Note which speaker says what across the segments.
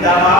Speaker 1: जिंदाबाद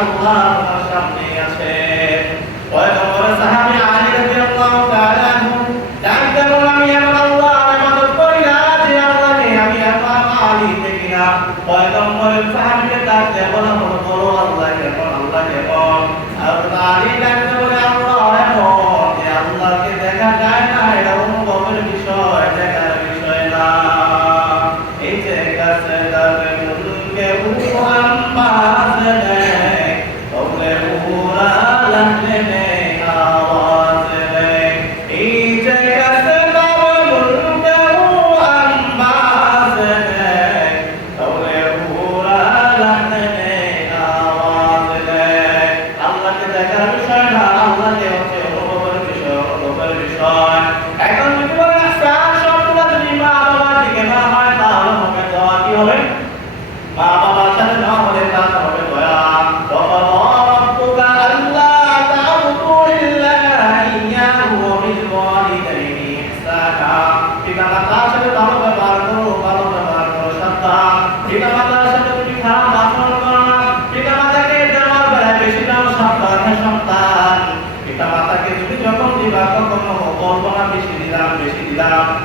Speaker 1: الله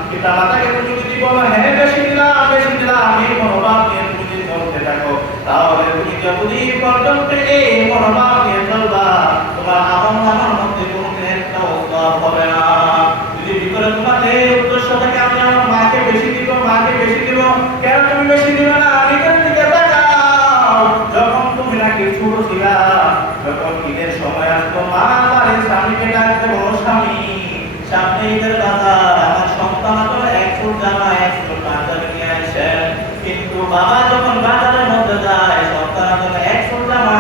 Speaker 1: পিতা মাতাকে তুমি যদি বলো হ্যাঁ বেশি দিলাম বেশি দিলাম এই মনোভাব নিয়ে তুমি যদি চলতে থাকো তাহলে তুমি যদি পর্যন্ত এই মনোভাব নিয়ে চলবা তোমার আমন আমার কিন্তু বাবা যখন বাজারের মধ্যে এক ফুট জামা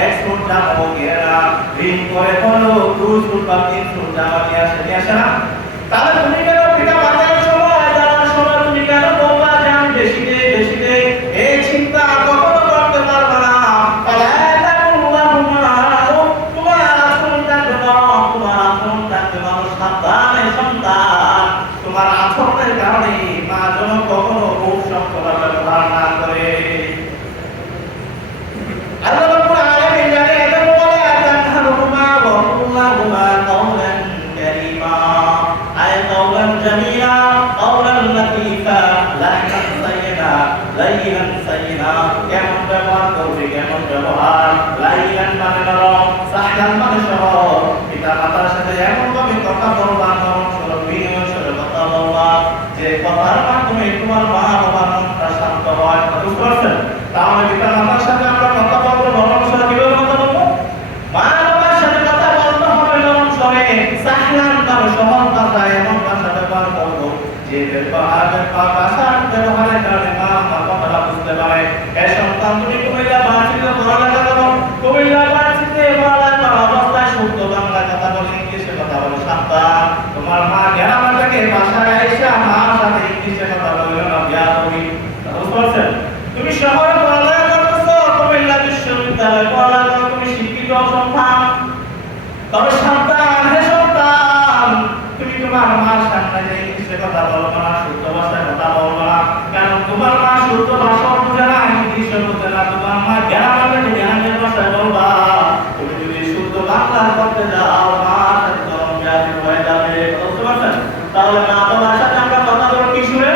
Speaker 1: এক ফুট জামা কিনে দুই ফুট তিন ফুট জামা নিয়ে আসে না? তাহলে তুমি কেন পিতা মাতার সময় জানার সময় তুমি কেন বলবা যে আমি বেশি দেই বেশি দেই এই চিন্তা কখনো করতে পারবে না ফালা তাকুল্লাহুমা তোমার আচরণ থাকবে না তোমার আচরণ থাকবে না সাবধানে সন্তান তোমার আচরণের কারণে মা যেন কখনো খুব সক্ষমতা ব্যবহার না করে আল্লাহ রাব্বুল আলামিন জানে এদের বলে আতানহারুমা ওয়া কুল্লাহুমা কাওলান কারীমা আয় কাওলান জামিলা কাওলান লাতীফা লাহনান সাইয়্যিনা লাইনান সাইয়্যিনা কেমন ব্যবহার করবে কেমন ব্যবহার লাইনান মানে নরম সাহনান মানে সহজ পিতা মাতার সাথে এমন ভাবে কথা বলবা নরম সরল বিনয় সরে কথা বলবা যে কথার মাধ্যমে তোমার মা বাবার মনটা শান্ত হয় বুঝতে পারছেন তাহলে পিতা মাতার সাথে আমরা কথা বলব নরম স্বরে কীভাবে কথা বলব মা বাবার সাথে কথা বলতে হবে নরম স্বরে সাহলান তার সহজ ভাষা এমন ভাষা ব্যবহার করব যে ব্যবহার ভাষার ব্যবহারের কারণে মা আমার কথাটা বুঝতে পারে এ সন্তান তুমি কুমিল্লা বার্ষিকে পড়ালেখা করো কুমিল্লা বার্ষিকে পড়ালেখা অবস্থায় শুদ্ধ বাংলা কথা বলে ইংলিশে কথা বলে সাবধান তোমার মা গ্রামাটাকে বাসায় এসে আমার তুমি শহরে পড়ালেখা করতেছো কুমিল্লা বিশ্ববিদ্যালয়ে পড়ালেখা তুমি শিক্ষিত সন্তান তবে সন্তান হে সন্তান, তুমি তোমার মার সামনে যে কথা বলব না শুদ্ধ ভাষায় কথা বলব না কারণ তোমার মা শুদ্ধ ভাষা বুঝে না ইংলিশ বুঝে না তোমার মা গ্রামের জ্ঞানের ভাষায় বলবা তুমি যদি শুদ্ধ বাংলা করতে যাও মা সাথে চরম ব্যাধি হয়ে যাবে বুঝতে পারছেন তাহলে মা বাবার সাথে আমরা কথা বলব কি সুরে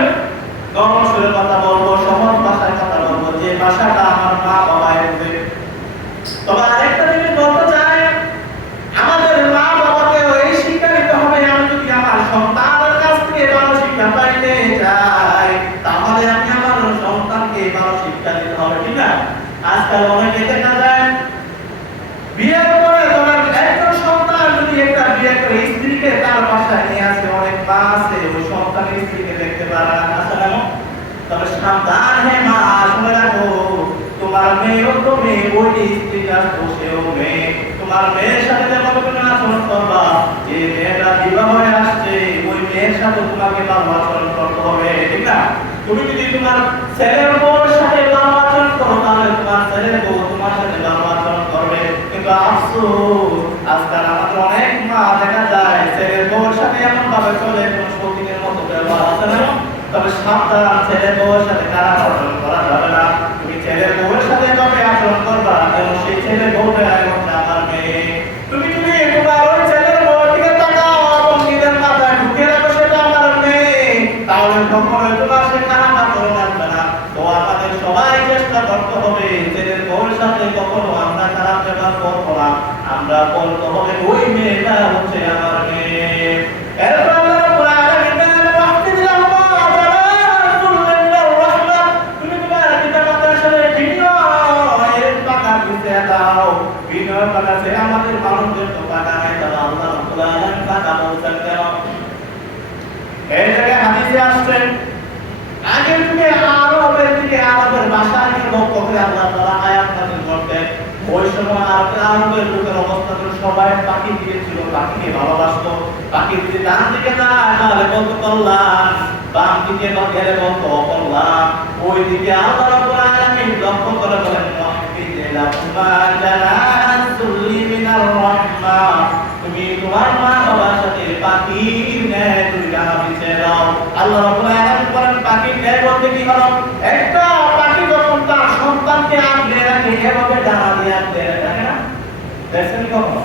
Speaker 1: গরম সুরে কথা বলব সহজ ভাষায় কথা বলব যে ভাষাটা আমার মা বাবাই বুঝে তবে আরেকটা জিনিস বলতে চাই আমাদের মা বাবাকে এই শিক্ষা দিতে হবে আমি যদি আমার সন্তানের কাছ থেকে ভালো শিক্ষা পাইতে চাই তাহলে আমি আমার সন্তানকে ভালো শিক্ষা দিতে হবে ঠিক না আজকাল অনেকে দেখা যায় বিয়ের পরে তোমার একজন সন্তান যদি একটা বিয়ে করে স্ত্রীকে তার বাসায় নিয়ে আসে অনেক মা আছে ওই সন্তানের স্ত্রীকে দেখতে পারে না আছে না তবে সাবধান হে মা শুনে রাখো তোমার মেয়েও তো মেয়ে ওই স্ত্রীটা বসেও মেয়ে। তোমার মেয়ের সাথে যে ছেলের বউর করো ছেলের আফসোস, আজকাল আমাদের অনেক দেখা যায়, ছেলের বউর সাথে এমন চলে মতো তবে সাবধান ছেলে বউয়ের সাথে আচরণ করা যাবে না। তুমি ছেলে বউয়ের সাথে কবে আচরণ করবা? এবং সেই ছেলে বউটা এখন আমার মেয়ে তুমি যদি তোমার ওই ছেলের বউয়ের দিকে তাকাও এবং নিজের মাথায় ঢুকে রাখো সেটা আমার মেয়ে তাহলে কখনো তোমার সে খারাপ আচরণ আসবে না তো আমাদের সবাই চেষ্টা করতে হবে ছেলের বউয়ের সাথে কখনো আমরা খারাপ ব্যবহার করব না আমরা বলতে হবে ওই মেয়েটা হচ্ছে আমার মেয়ে এরপর আল্লাহ রাব্বুল আলামিন বলেন, "ওয়াহফিযলাহুমা জানাতুল মিনার রাহমা।" তুমি তোমার পিতামাতার সাথে বিনয়ের পাকা পিছিয়ে দাও। বিনয়ের পাকা সে আমাদের মানুষদের তো পাকা নাই, তবে আল্লাহ রাব্বুল আলামিন পাকা বলছেন কেন? এই জায়গায় হাদিসে আসছে, আগের যুগে দিকে আরবের ভাষা লক্ষ্য করে আল্লাহ তাআলা আয়াত নাযিল করতেন। ওই সময় আরব- আরবের লোকের অবস্থা ছিল, সবাই পাখি দিয়ে ছিল পাখিকে ভালোবাসতো। পাখি যদি ডান দিকে যায় তাহলে বলতো কল্যাণ বাম দিকে বা গেলে বলতো অকল্যাণ ওই দিকে আল্লাহ রাব্বুল আলামিন লক্ষ্য করে বলেন তুমি তোমার মা বাবার সাথে পাখির ন্যায় তুমি ডানা বিছিয়ে আল্লাহ রাব্বুল আলামিন বলতে কি হলো? একটা পাখি যখন তার সন্তানকে আগলে রাখে, এভাবে ডানা দিয়ে আগলে রাখে না? কখনো?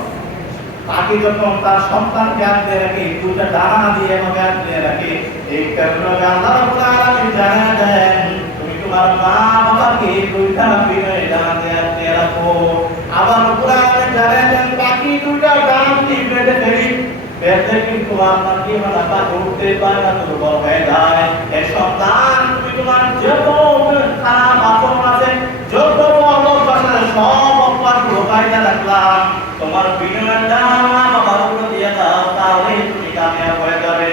Speaker 1: পাখি যখন তার সন্তানকে আনতে রাখে দুটা ডানা দিয়ে আমাকে আনতে রাখে এই কারণে আল্লাহ রাব্বুল আলামিন জানা দেন, তুমি তোমার মা বাবাকে দুইটা বিনয় ডানা দিয়ে আনতে রাখো। আবার কোরআনে জানা দেন, পাখি দুটা ডানা দিয়ে বেঁধে ফেলি। বেঁধে কিন্তু আপনার কি মানে পাখি উঠতে পারে না দুর্বল হয়ে যায় এ সন্তান তোমার যত খারাপ আচরণ আছে যত অভ্যাস আছে সব অভ্যাস ঢোকাইতে রাখলাম তোমার বিনিময়টা মা বাবার উপর দিয়ে দাও তাহলে তুমি কামিয়াব যাবে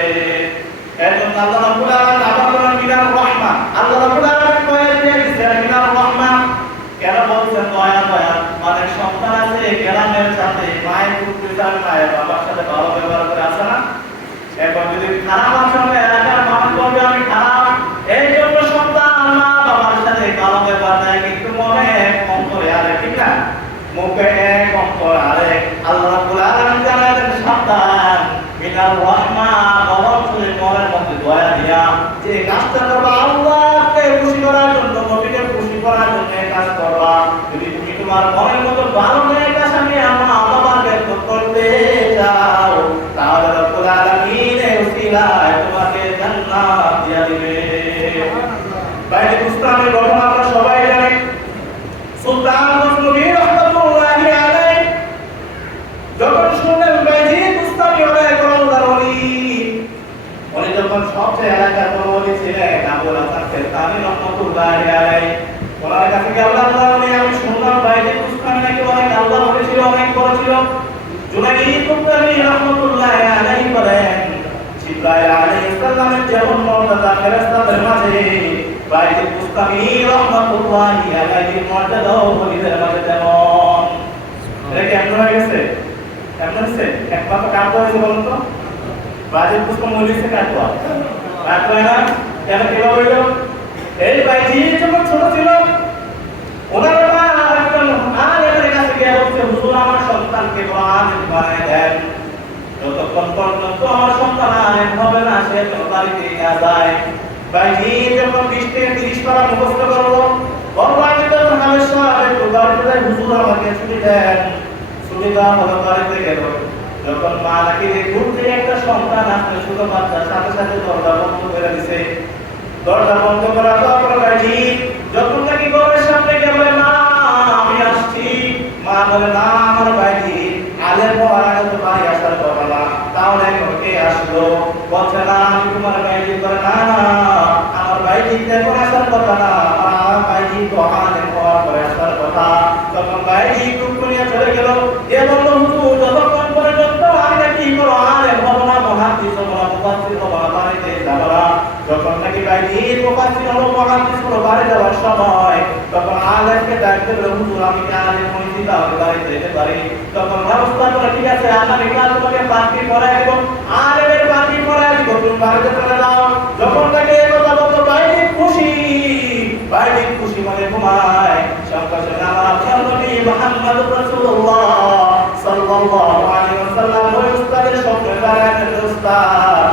Speaker 1: এজন্য আল্লাহ রাব্বুল আলামিন আবার বলেন মিনার রহমান আল্লাহ রাব্বুল আলামিন কয়ে দিয়ে দিয়েছেন মিনার রহমান কেন বলছেন দয়া দয়া অনেক সন্তান আছে গ্রামের মায়ের বাবার সাথে ভালো ব্যবহার করে আছে না এখন যদি খারাপ আচরণ এলাকার মানুষ বলবে আমি খারাপ এই জন্য সন্তান মা বাবার সাথে ভালো ব্যবহার দেয় কিন্তু মনে এক অন্তরে আরে ঠিক না মুখে এক অন্তর আরে আল্লাহ রাব্বুল জানালেন সাবধান। মিনার রহমা গরম চুলে মনের মধ্যে দয়া দিয়া যে কাজটা করবা করার জন্য, নবীকে করার জন্য কাজ করবা। তোমার মনের মতো ভালো নেই কাজ আমি আমার আল্লাহর ব্যক্ত করতে চাও তাহলে রব্বুল আলামিন এই উসিলায় তোমাকে জান্নাত দিয়া দিবে বাইরে মুস্তামের ঘটনা আমরা সবাই জানি সুলতান মুসলিম রহমাতুল্লাহি আলাইহি যখন শুনলেন বাইজি মুস্তামি অনেক করোনার ওলি উনি যখন সবচেয়ে এলাকার বড় ছিলেন আবুল হাসান ফেরতানি রহমাতুল্লাহি আলাইহি ওনার কাছে আল্লাহ আমি শুনলাম বাইজি মুস্তামি নাকি অনেক আল্লাহ ওলি ছিল অনেক বড় ছিল। জুনাইদ মুস্তামি রহমাতুল্লাহি আলাইহি বলেন, জিব্রাইল আলাইহিস সালামের যেমন মর্যাদা ফেরেশতাদের মাঝে বাইজি মুস্তামি রহমাতুল্লাহি আলাইহি মর্যাদা ওলিদের মাঝে তেমন এটা কেমন হয়ে গেছে? কেমন হয়েছে? একমাত্র কাজ হয়েছে বলুন তো? বাজেট পুষ্প মজলিসে কাটবা কাটবা না কেন কীভাবে হইল? এই ভাইজি যখন ছোট ছিল, ওনার মা একজন আলেমের কাছে গিয়ে বলছে, হুজুর, আমার সন্তানকে কোরআন বানায় দেন। যতক্ষণ পর্যন্ত আমার সন্তান আলেম হবে না, সে তো বাড়িতে নিয়ে যায়। ভাইজি যখন বিশ থেকে তিরিশ পারা মুখস্থ করব ভগবানের যখন হামেশা একটু বাড়িতে যায় হুজুর আমাকে ছুটি দেন। ছুটি দেওয়া হলো বাড়িতে গেল। যখন মা নাকি ঘুম থেকে একটা সন্তান আসলে, ছোট বাচ্চা, সাথে সাথে দরজা বন্ধ করে দিছে। দরজা বন্ধ করা তারপর ভাইজি যখন নাকি ঘরের সামনে গিয়ে বলে, মা, আমি আসছি। মা বলে, না, আমার ভাইজি, আলের আগে তো বাড়ি আসার কথা না। তাহলে এখন কে আসলো? বলছে, না, আমি তোমার ভাইজি বলে না না, আমার ভাইজি এখন আসার কথা না। আমার ভাইজি তো আলের পড়ার পরে আসার কথা। তখন ভাইজি টুক করিয়া চলে গেল। এ বলল হুজুর যতক্ষণ পর্যন্ত আমি নাকি করো আলেম হব না মহাদিস হব না মুফাসসির হব না বাড়িতে যাব না যখন নাকি বাইরে মুফাসসির হলো মহাদিস হলো বাড়ি যাওয়ার সময়। তখন আলেমকে ডাকতে বলে, হুজুর, আমি কি আলেম হইছি তাহলে বাড়িতে যেতে পারি তখন ব্যবস্থা করে, ঠিক আছে আগামী কাল তোমাকে পাখি পড়ায় দেবো? আলেমের পাখি পড়ায় দিব, তুমি বাড়িতে চলে যাও। যখন তাকে এই কথা বলতো বাইরে খুশি বাইরে খুশি মনে ঘুমায়। সঙ্গে আমার আপনার নবী মুহাম্মদ রাসূলুল্লাহ সাল্লাল্লাহু আলাইহি ওয়াসাল্লাম ওই উস্তাদের স্বপ্নে দাঁড়ায় উস্তাদ।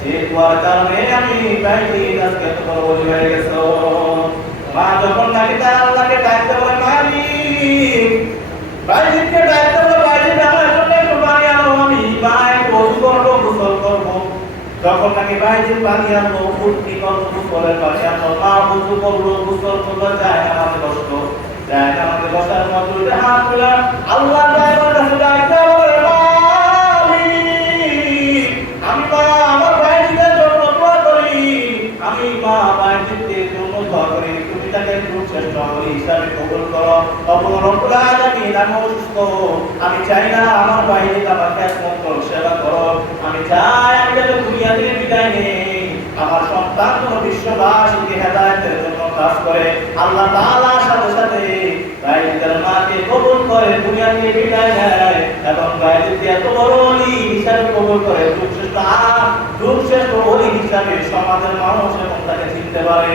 Speaker 1: যে দোয়ার কারণে আমি ভাইজি আজকে এত বড় বলি হয়ে গেছো। মা যখন নাকি তার আল্লাহকে ডাকতে বলে, মালিক ভাইজিকে ডাকতে বলে ভাইজি আমার জন্য একটু পানি আনো আমি মা একটু করব, গোসল করব। যখন নাকি বাইরে পানি আনলো ফুটনি করল গোসলের পানি আনলো মা উজু করল গোসল করল যায় আমাদের বসল যায় আমাদের বসার মতো হাত তুলে আল্লাহ কাছে ইসলামে কবুল করো। অবু রব্বুল আলামিন আমি অসুস্থ। আমি চাই না আমার বাইরে আমাকে একমাত্র সেবা করো। আমি চাই আমি যাতে দুনিয়া থেকে বিদায় নেই। আমার সন্তান কোন বিশ্ববাসীকে হেদায়তের জন্য কাজ করে। আল্লাহ তাআলা সাথে সাথে গাইদের মাকে কবুল করে দুনিয়া থেকে বিদায় নেয় এবং গাইদের এত বড় অলি হিসাবে কবুল করে দুঃশ্রেষ্ঠ আর দুঃশ্রেষ্ঠ অলি হিসাবে সমাজের মানুষ এবং তাকে চিনতে পারে।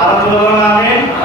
Speaker 1: আর বলবেন আমিন।